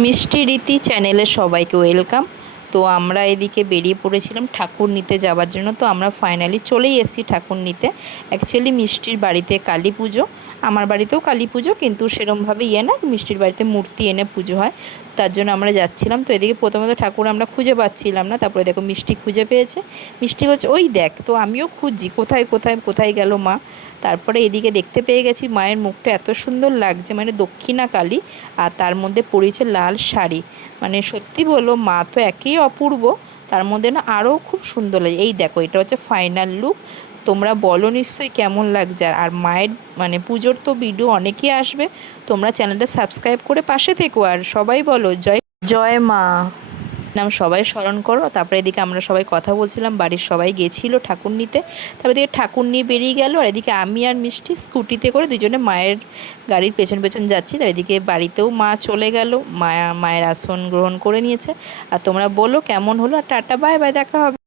মিষ্টি রীতি চ্যানেলে সবাইকে ওয়েলকাম। তো আমরা এদিকে বেরিয়ে পড়েছিলাম ঠাকুর নিতে যাওয়ার জন্য। তো আমরা ফাইনালি চলেই এসেছি ঠাকুর নিতে। অ্যাকচুয়ালি মিষ্টির বাড়িতে কালী পুজো, আমার বাড়িতেও কালী পুজো, কিন্তু সেরমভাবে না, মিষ্টির বাড়িতে মূর্তি এনে পুজো হয়, তার জন্য আমরা যাচ্ছিলাম। তো এদিকে প্রথমত ঠাকুর আমরা খুঁজে পাচ্ছিলাম না, তারপরে দেখো মিষ্টি খুঁজে পেয়েছে। মিষ্টি হচ্ছে ওই দেখ, তো আমিও খুঁজছি কোথায় কোথায় কোথায় গেল মা। তারপরে এদিকে দেখতে পেয়ে গেছি মায়ের মুখটা এত সুন্দর লাগছে, মানে দক্ষিণা কালী, আর তার মধ্যে পরেছে লাল শাড়ি। মানে সত্যি বলো, মা তো একেই অপূর্ব, তার মধ্যে না আরও খুব সুন্দর লাগে। এই দেখো, এটা হচ্ছে ফাইনাল লুক। তোমরা বলো নিশ্চয়ই কেমন লাগছে। আর মায়ের মানে পুজোর তো ভিডিও অনেকেই আসবে, তোমরা চ্যানেলটা সাবস্ক্রাইব করে পাশে থেকো। আর সবাই বলো জয় জয় মা, নাম সবাই স্মরণ করো। তারপরে এদিকে আমরা সবাই কথা বলছিলাম, বাড়ির সবাই গেছিলো ঠাকুর নিতে। তারপরে এদিকে ঠাকুর নিয়ে বেরিয়ে গেল, আর এদিকে আমি আর মিষ্টি স্কুটিতে করে দুজনে মায়ের গাড়ির পেছন পেছন যাচ্ছি। তার এদিকে বাড়িতেও মা চলে গেল, মায়ের আসন গ্রহণ করে নিয়েছে। আর তোমরা বলো কেমন হলো। আর টাটা, বাই বাই, দেখা হবে।